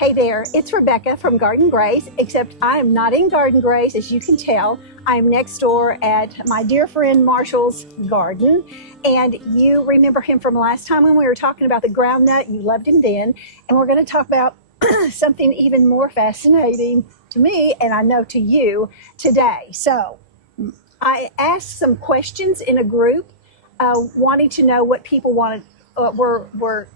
Hey there, it's Rebecca from Garden Grace, except I am not in Garden Grace, as you can tell. I'm next door at my dear friend Marshall's garden, and you remember him from last time when we were talking about the groundnut. You loved him then, and we're going to talk about something even more fascinating to me, and I know to you today. So I asked some questions in a group, wanting to know what people were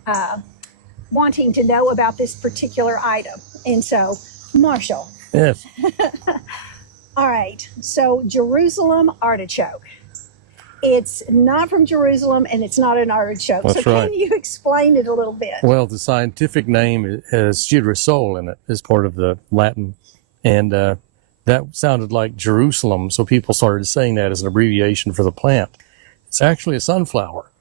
wanting to know about this particular item. And so, Marshall. Yes. All right. So, Jerusalem artichoke. It's not from Jerusalem and it's not an artichoke. That's so, right. Can you explain it a little bit? Well, the scientific name has girasol in it as part of the Latin. And that sounded like Jerusalem. So people started saying that as an abbreviation for the plant. It's actually a sunflower.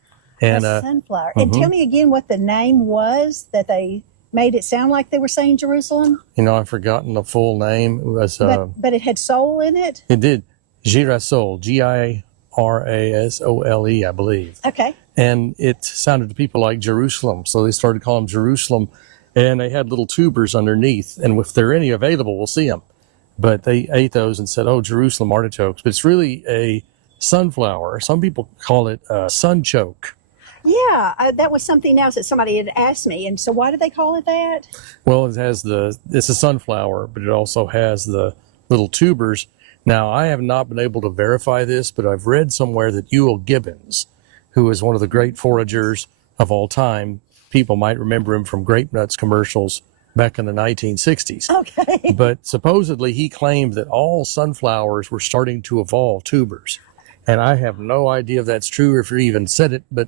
And, a sunflower. And tell me again what the name was that they made it sound like they were saying Jerusalem. You know, I've forgotten the full name. It was, but it had soul in it? It did. Girasol, Girasole, I believe. Okay. And it sounded to people like Jerusalem. So they started calling them Jerusalem. And they had little tubers underneath. And if there are any available, we'll see them. But they ate those and said, oh, Jerusalem artichokes. But it's really a sunflower. Some people call it sunchoke. Yeah, that was something else that somebody had asked me. And so why do they call it that? Well, it's a sunflower, but it also has the little tubers. Now, I have not been able to verify this, but I've read somewhere that Ewell Gibbons, who is one of the great foragers of all time, people might remember him from grape nuts commercials back in the 1960s. Okay. But supposedly he claimed that all sunflowers were starting to evolve tubers. And I have no idea if that's true or if he even said it, but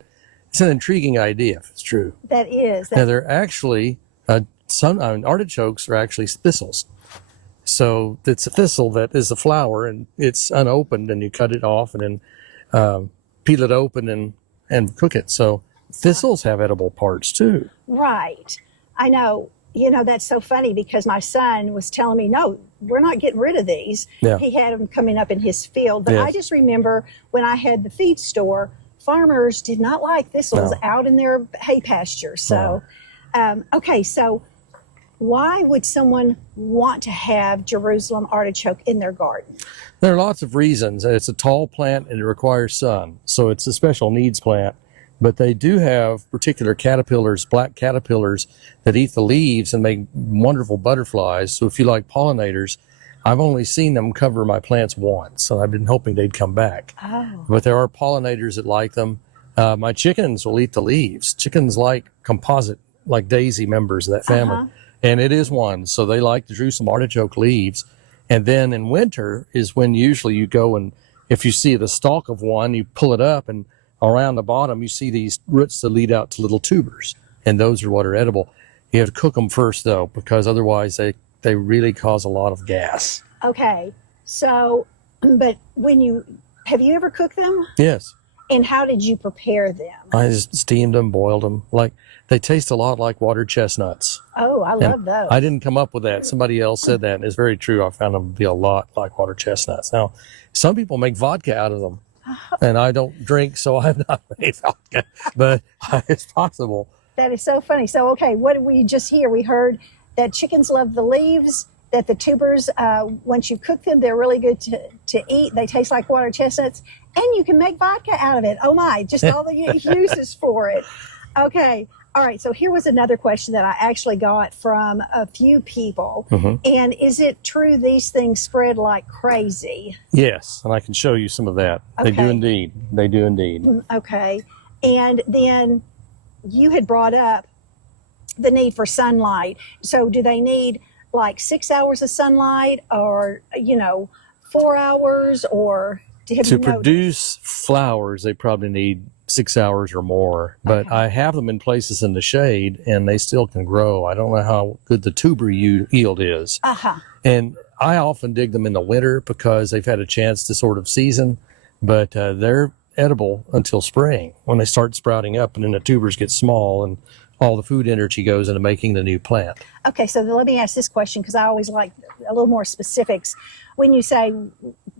it's an intriguing idea if it's true. That is. Now, they're actually, artichokes are actually thistles. So it's a thistle that is a flower, and it's unopened, and you cut it off and then peel it open and cook it. So thistles have edible parts too. Right. I know. You know, that's so funny because my son was telling me, no, we're not getting rid of these. Yeah. He had them coming up in his field. But Yes. I just remember when I had the feed store, farmers did not like thistles out in their hay pastures. So, okay, so why would someone want to have Jerusalem artichoke in their garden? There are lots of reasons. It's a tall plant and it requires sun. So it's a special needs plant. But they do have particular caterpillars, black caterpillars, that eat the leaves and make wonderful butterflies. So if you like pollinators, I've only seen them cover my plants once, and I've been hoping they'd come back. Oh. But there are pollinators that like them. My chickens will eat the leaves. Chickens like composite, like daisy members of that family. And it is one. So they like the Jerusalem artichoke leaves. And then in winter is when usually you go and if you see the stalk of one, you pull it up and around the bottom, you see these roots that lead out to little tubers, and those are what are edible. You have to cook them first, though, because otherwise they really cause a lot of gas. Okay. So, but have you ever cooked them? Yes. And how did you prepare them? I just steamed them, boiled them. They taste a lot like water chestnuts. Oh, I love those. I didn't come up with that. Somebody else said that, and it's very true. I found them to be a lot like water chestnuts. Now, some people make vodka out of them. And I don't drink, so I have not made vodka, but it's possible. That is so funny. So, okay, what did we just hear? We heard that chickens love the leaves, that the tubers, once you cook them, they're really good to eat. They taste like water chestnuts, and you can make vodka out of it. Oh, my, just all the uses for it. Okay. All right. So here was another question that I actually got from a few people. And is it true these things spread like crazy? Yes. And I can show you some of that. Okay. They do indeed. They do indeed. Okay. And then you had brought up the need for sunlight. So do they need like 6 hours of sunlight or, 4 hours or to produce flowers, they probably need 6 hours or more, but I have them in places in the shade and they still can grow. I don't know how good the tuber yield is. And I often dig them in the winter because they've had a chance to sort of season, but they're edible until spring when they start sprouting up and then the tubers get small and all the food energy goes into making the new plant. Okay, so let me ask this question because I always like a little more specifics. When you say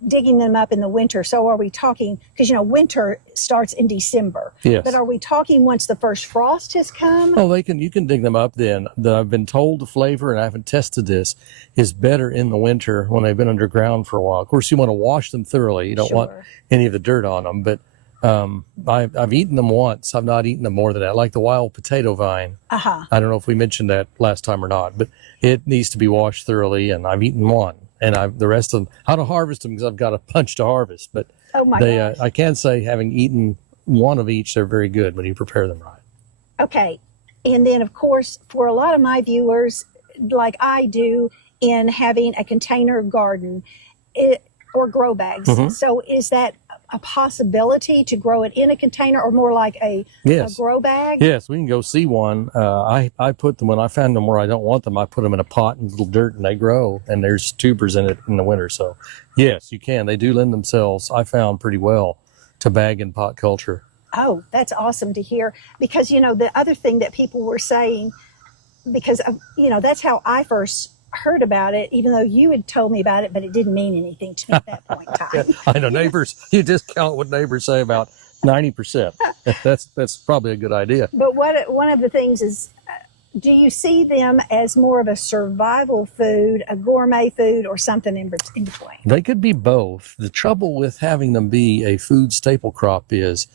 digging them up in the winter, so are we talking, because winter starts in December. Yes. But are we talking once the first frost has come? Oh, you can dig them up then. I've been told the flavor, and I haven't tested this, is better in the winter when they've been underground for a while. Of course, you want to wash them thoroughly. You don't want any of the dirt on them. But I've eaten them once. I've not eaten them more than that. Like the wild potato vine. Uh-huh. I don't know if we mentioned that last time or not, but it needs to be washed thoroughly, and I've eaten one. And the rest of them, how to harvest them, because I've got a bunch to harvest. But gosh. I can say, having eaten one of each, they're very good when you prepare them right. Okay. And then, of course, for a lot of my viewers, like I do in having a container garden or grow bags. Mm-hmm. So is that a possibility to grow it in a container or more like a grow bag? Yes, we can go see one. I put them, when I found them where I don't want them, I put them in a pot and little dirt, and they grow, and there's tubers in it in the winter. So yes, you can. They do lend themselves, I found, pretty well to bag and pot culture. Oh, that's awesome to hear. Because, the other thing that people were saying, because, that's how I first heard about it, even though you had told me about it, but it didn't mean anything to me at that point in time. Yeah, I know neighbors, you discount what neighbors say about 90%. That's probably a good idea. But one of the things is, do you see them as more of a survival food, a gourmet food, or something in between? They could be both. The trouble with having them be a food staple crop is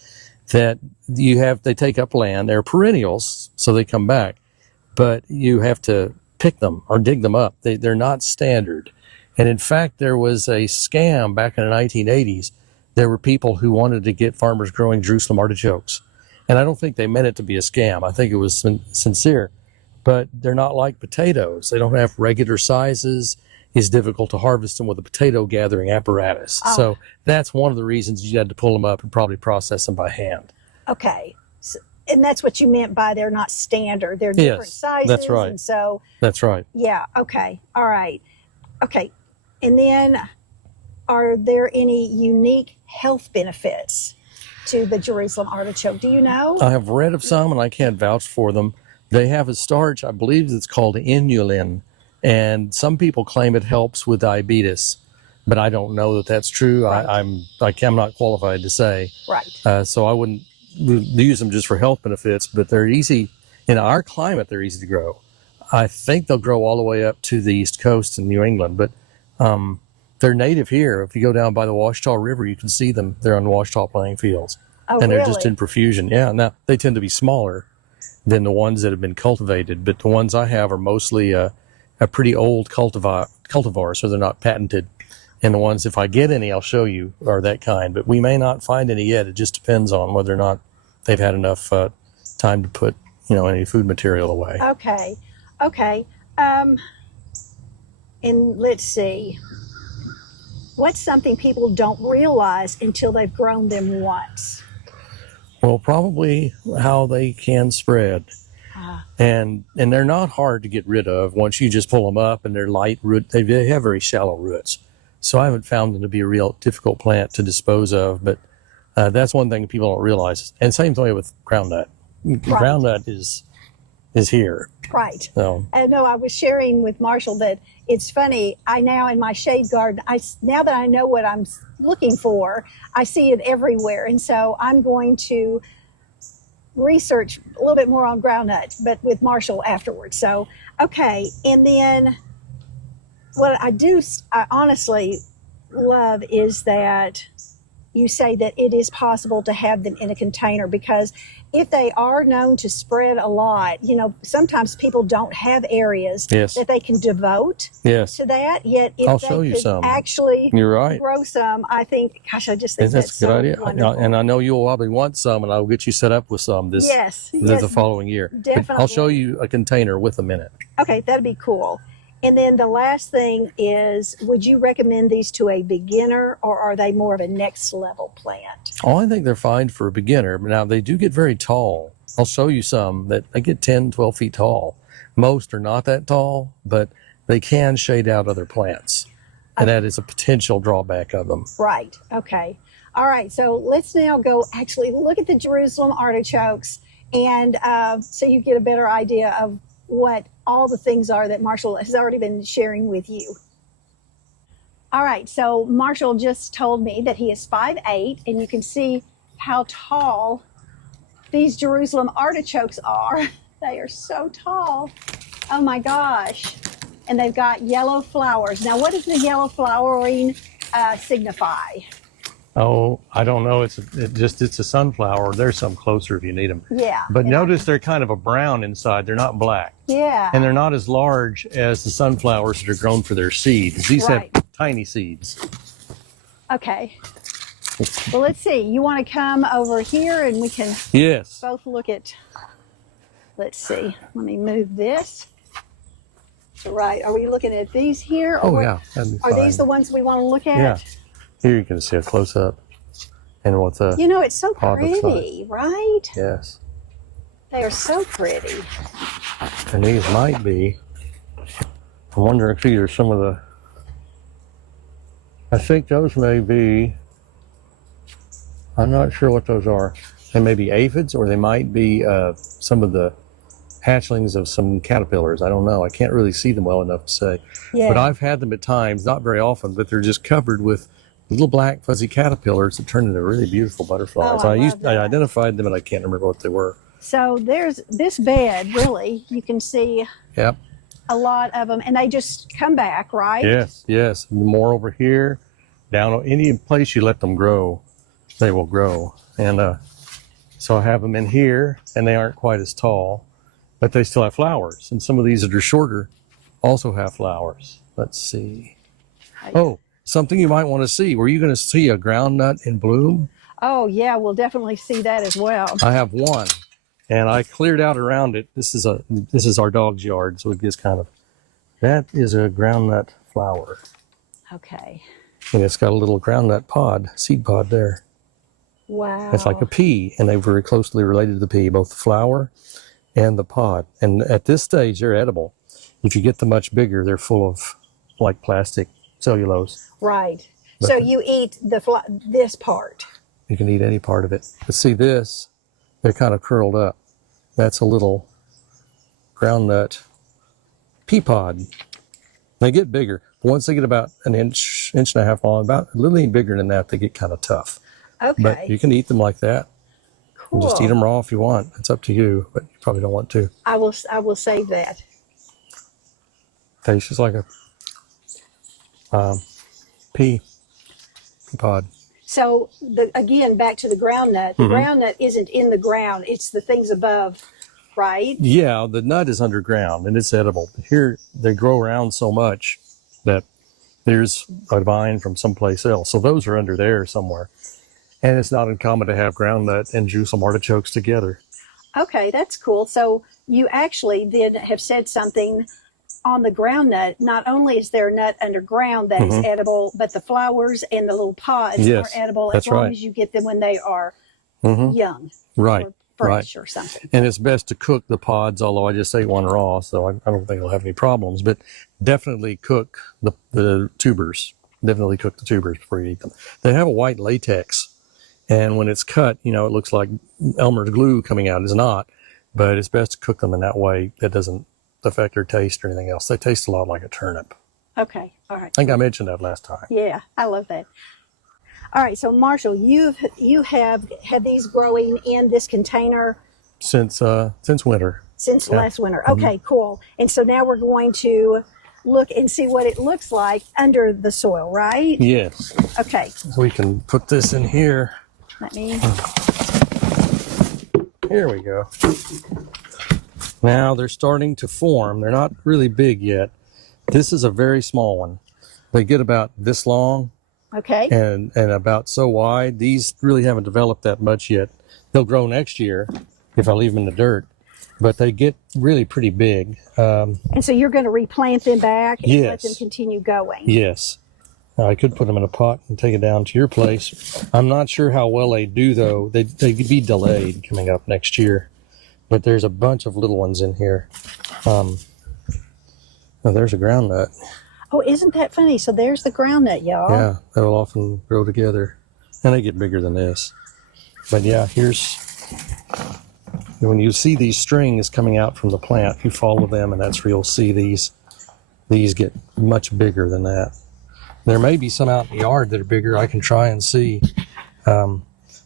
that they take up land. They're perennials, so they come back, but you have to pick them or dig them up. They're not standard. And in fact, there was a scam back in the 1980s. There were people who wanted to get farmers growing Jerusalem artichokes. And I don't think they meant it to be a scam. I think it was sincere. But they're not like potatoes. They don't have regular sizes. It's difficult to harvest them with a potato gathering apparatus. Oh. So that's one of the reasons you had to pull them up and probably process them by hand. Okay. And that's what you meant by they're not standard. They're different sizes. That's right. And so that's right. Yeah. Okay. All right. Okay. And then, are there any unique health benefits to the Jerusalem artichoke? Do you know? I have read of some, and I can't vouch for them. They have a starch, I believe it's called inulin, and some people claim it helps with diabetes, but I don't know that that's true. Right. I'm not qualified to say. Right. So I wouldn't use them just for health benefits, but they're easy. In our climate, they're easy to grow. I think they'll grow all the way up to the East Coast in New England, but they're native here. If you go down by the Washita River, you can see them. They're on Washita playing fields. Oh, and they're really? just in profusion. Yeah, now they tend to be smaller than the ones that have been cultivated, but the ones I have are mostly a pretty old cultivar, so they're not patented. And the ones, if I get any, I'll show you, are that kind. But we may not find any yet. It just depends on whether or not they've had enough time to put, any food material away. Okay. And let's see. What's something people don't realize until they've grown them once? Well, probably how they can spread. And they're not hard to get rid of once you just pull them up, and they're light root. They have very shallow roots. So I haven't found them to be a real difficult plant to dispose of, but that's one thing people don't realize. And same way with groundnut. Right. Groundnut is here. Right. So. I know I was sharing with Marshall that it's funny. I now in my shade garden, now that I know what I'm looking for, I see it everywhere. And so I'm going to research a little bit more on groundnut, but with Marshall afterwards. So, okay. And then what I honestly love is that you say that it is possible to have them in a container, because if they are known to spread a lot, sometimes people don't have areas that they can devote to that. Yet if I'll they show you could some. Actually You're right. grow some, I think, I just think that's a good idea. wonderful. And I know you'll probably want some, and I'll get you set up with some the following year. Definitely. But I'll show you a container with them in it. Okay, that'd be cool. And then the last thing is, would you recommend these to a beginner, or are they more of a next level plant? Oh, I think they're fine for a beginner. Now, they do get very tall. I'll show you some that they get 10, 12 feet tall. Most are not that tall, but they can shade out other plants. And that is a potential drawback of them. Right. Okay. All right. So let's now go actually look at the Jerusalem artichokes And so you get a better idea of what all the things are that Marshall has already been sharing with you. All right, so Marshall just told me that he is 5'8", and you can see how tall these Jerusalem artichokes are. They are so tall. Oh my gosh. And they've got yellow flowers. Now, what does the yellow flowering signify? Oh, I don't know. It's a sunflower. There's some closer if you need them. Yeah. But notice they're kind of a brown inside. They're not black. Yeah. And they're not as large as the sunflowers that are grown for their seeds. These Right. have tiny seeds. Okay. Well, let's see. You want to come over here and we can Yes. both look at, let's see. Let me move this. Right. Are we looking at these here? Oh, yeah. That'd be Are fine. these the ones we want to look at? Yeah. Here you can see a close up. And what the You know, it's so pod looks like. pretty, right? Yes. They are so pretty. And these might be, I'm wondering if these are some of the, I think those may be, I'm not sure what those are. They may be aphids or they might be some of the hatchlings of some caterpillars. I don't know. I can't really see them well enough to say. Yeah. But I've had them at times, not very often, but they're just covered with little black fuzzy caterpillars that turn into really beautiful butterflies. Oh, I I love that. identified them and I can't remember what they were. So there's this bed, really. You can see Yep. a lot of them, and they just come back, right? Yes, yes. And more over here, down any place you let them grow, they will grow. And so I have them in here, and they aren't quite as tall, but they still have flowers. And some of these that are shorter also have flowers. Let's see. Oh, something you might want to see. Were you going to see a groundnut in bloom? Oh, yeah, we'll definitely see that as well. I have one, and I cleared out around it. This is our dog's yard, so it gets kind of. That is a groundnut flower. Okay. And it's got a little groundnut pod, seed pod there. Wow. It's like a pea, and they're very closely related to the pea, both the flower and the pod. And at this stage, they're edible. If you get them much bigger, they're full of like plastic cellulose. Right. But So you eat this part. You can eat any part of it. But see this, they're kind of curled up. That's a little groundnut pea pod. They get bigger. Once they get about an inch and a half long, about a little bigger than that, they get kind of tough. Okay. But you can eat them like that. Cool. And just eat them raw if you want. It's up to you, but you probably don't want to. I will save that. Tastes just like a pea pod. So again, back to the groundnut. The groundnut isn't in the ground. It's the things above, right? Yeah, the nut is underground and it's edible. Here they grow around so much that there's a vine from someplace else. So those are under there somewhere. And it's not uncommon to have groundnut and Jerusalem artichokes together. Okay, that's cool. So you actually then have said something on the groundnut. Not only is there a nut underground that is edible, but the flowers and the little pods Yes, are edible that's as long right. as you get them when they are young Right. or fresh or something. And it's best to cook the pods, although I just ate one raw, so I don't think I'll have any problems. But definitely cook the tubers. Definitely cook the tubers before you eat them. They have a white latex. And when it's cut, you know, it looks like Elmer's glue coming out. It's not, but it's best to cook them in that way. That doesn't affect their taste or anything else. They taste a lot like a turnip. Okay, all right. I think I mentioned that last time. Yeah, I love that. All right, so Marshall, you have had these growing in this container Since winter. since last winter. Okay, cool. And so now we're going to look and see what it looks like under the soil, right? Yes. Okay, So we can put this in here. let me. Here we go. Now they're starting to form. They're not really big yet. This is a very small one. They get about this long Okay. and about so wide. These really haven't developed that much yet. They'll grow next year if I leave them in the dirt, but they get really pretty big. And so you're going to replant them back and let Yes. them continue going. Yes. I could put them in a pot and take it down to your place. I'm not sure how well they do, though. They could be delayed coming up next year. But there's a bunch of little ones in here. Oh, there's a groundnut. Oh, isn't that funny? So there's the groundnut, y'all. Yeah, they'll often grow together. And they get bigger than this. But yeah, here's when you see these strings coming out from the plant, you follow them, and that's where you'll see these get much bigger than that. There may be some out in the yard that are bigger. I can try and see.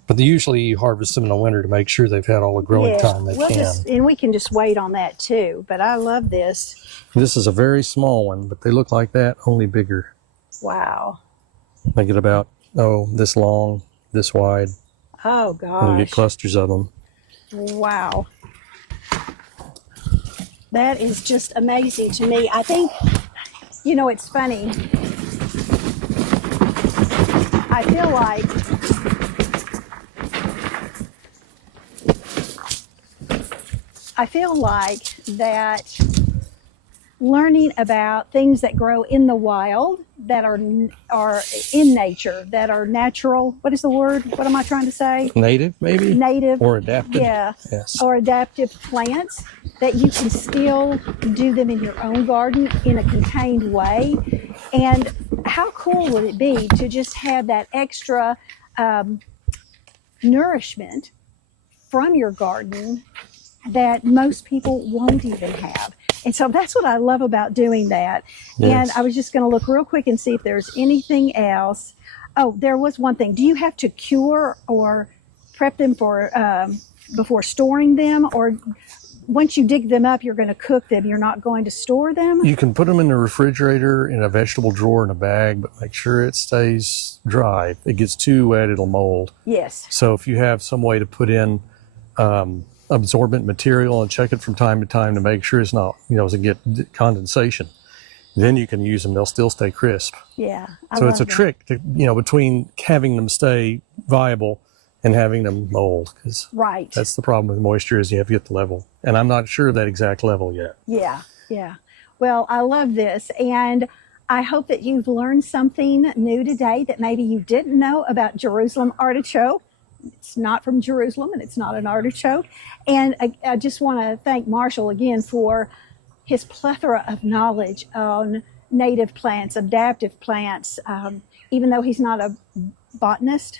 But usually you harvest them in the winter to make sure they've had all the growing time they can. And we can just wait on that too. But I love this. This is a very small one, but they look like that, only bigger. Wow. They get about, this long, this wide. Oh, gosh. And you get clusters of them. Wow. That is just amazing to me. I think, it's funny. I feel like that learning about things that grow in the wild, that are in nature, that are natural. What is the word? What am I trying to say? Native, maybe? Native. Or adaptive. Yeah. Yes. Or adaptive plants, that you can still do them in your own garden in a contained way. And how cool would it be to just have that extra nourishment from your garden that most people won't even have. And so that's what I love about doing that. Yes. And I was just going to look real quick and see if there's anything else. Oh, there was one thing. Do you have to cure or prep them for before storing them? Or once you dig them up, you're going to cook them? You're not going to store them? You can put them in the refrigerator, in a vegetable drawer, in a bag, but make sure it stays dry. If it gets too wet, it'll mold. Yes. So if you have some way to put in absorbent material and check it from time to time to make sure it's not, doesn't get condensation, then you can use them. They'll still stay crisp. Yeah. So it's a trick to, between having them stay viable and having them mold, because right. That's the problem with moisture, is you have to get the level. And I'm not sure of that exact level yet. Yeah. Yeah. Well, I love this. And I hope that you've learned something new today that maybe you didn't know about Jerusalem artichoke. It's not from Jerusalem, and it's not an artichoke. And I just want to thank Marshall again for his plethora of knowledge on native plants, adaptive plants. Even though he's not a botanist,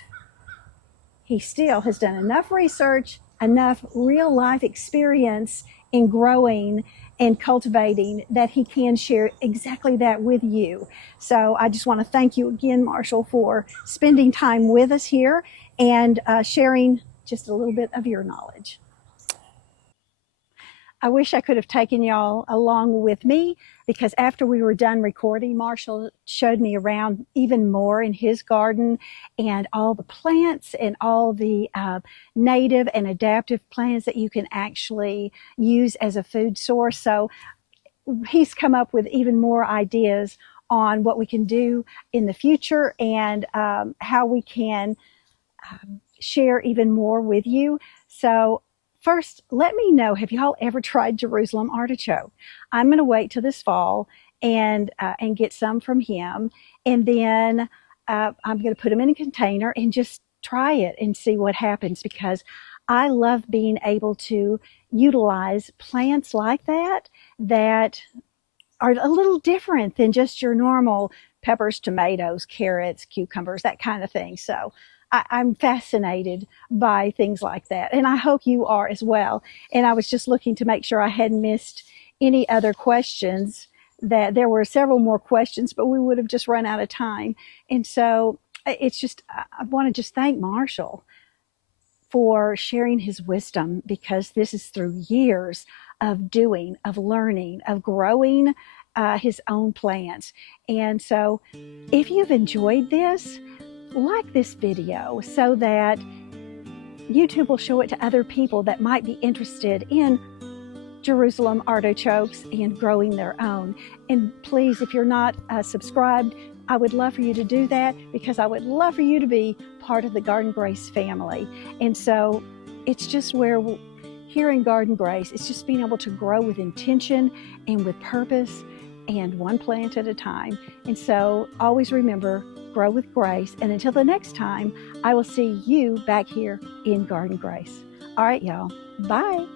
he still has done enough research, enough real life experience in growing and cultivating that he can share exactly that with you. So I just want to thank you again, Marshall, for spending time with us here and sharing just a little bit of your knowledge. I wish I could have taken y'all along with me, because after we were done recording, Marshall showed me around even more in his garden, and all the plants and all the native and adaptive plants that you can actually use as a food source. So he's come up with even more ideas on what we can do in the future, and how we can share even more with you. So first, let me know, have y'all ever tried Jerusalem artichoke? I'm going to wait till this fall and get some from him. And then I'm going to put them in a container and just try it and see what happens, because I love being able to utilize plants like that are a little different than just your normal peppers, tomatoes, carrots, cucumbers, that kind of thing. So I'm fascinated by things like that, and I hope you are as well. And I was just looking to make sure I hadn't missed any other questions. That there were several more questions, but we would have just run out of time. And so it's just, I want to just thank Marshall for sharing his wisdom, because this is through years of doing, of learning, of growing his own plants. And so if you've enjoyed this, like this video so that YouTube will show it to other people that might be interested in Jerusalem artichokes and growing their own. And please, if you're not subscribed, I would love for you to do that, because I would love for you to be part of the Garden Grace family. And so it's just where here in Garden Grace, it's just being able to grow with intention and with purpose, and one plant at a time. And so always remember, grow with grace. And until the next time, I will see you back here in Garden Grace. All right, y'all. Bye.